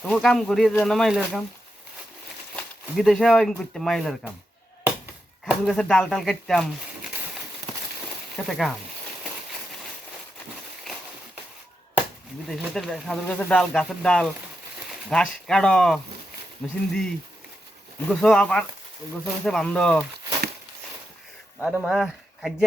তোমার কাম করি না মাইলের কাম? বিদেশে করতে মাইলের কাম। খাজুর গাছের ডাল টাল কাটতাম। খেতে কাম। বিদেশে খাজুর গাছের ডাল গাছের ডাল, ঘাস কাড়ো, মেশিন দি গোসো আবার গোসো গোসে বান্ধ। আরে মা খাজ্জে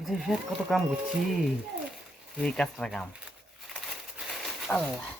বিদেশে কত কাম করছি? এই কাজটা কাম। আল্লাহ।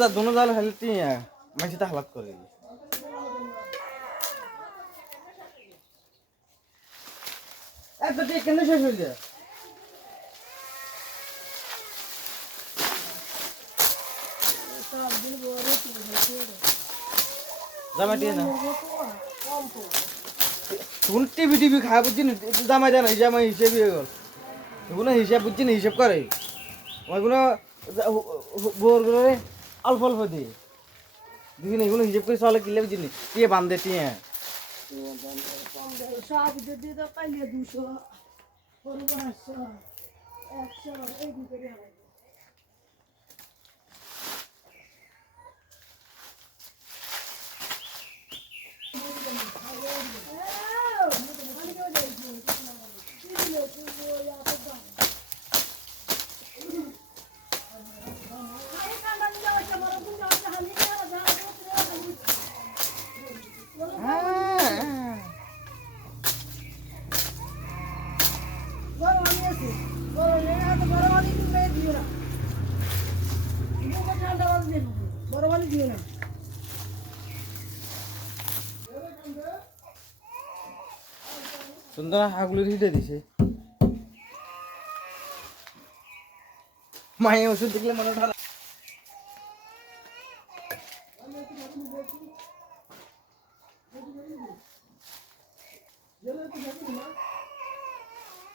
যা দোনো জাল খালি টিয়া মাঝে তা হালাত করে। টিভি বুঝছি না হিসেবে হিসাব করে। বোর করে অল্প অল্প দিয়ে। দুদিন এগুলো হিসেব করে সবাই কিনলে বুঝলি টিয়ে বান্ধে টিয়ে দুশো একশো বড় আমি আছি বড় নেই তো বড় বালি তুমি দিও না তুমি ঠান্ডা বালি দিয়ে বড় বালি দিও না সুন্দর হাগুলি হিটে দিছে মায়ে ওষুধ দেখলে মনে ঠান্ডা মাই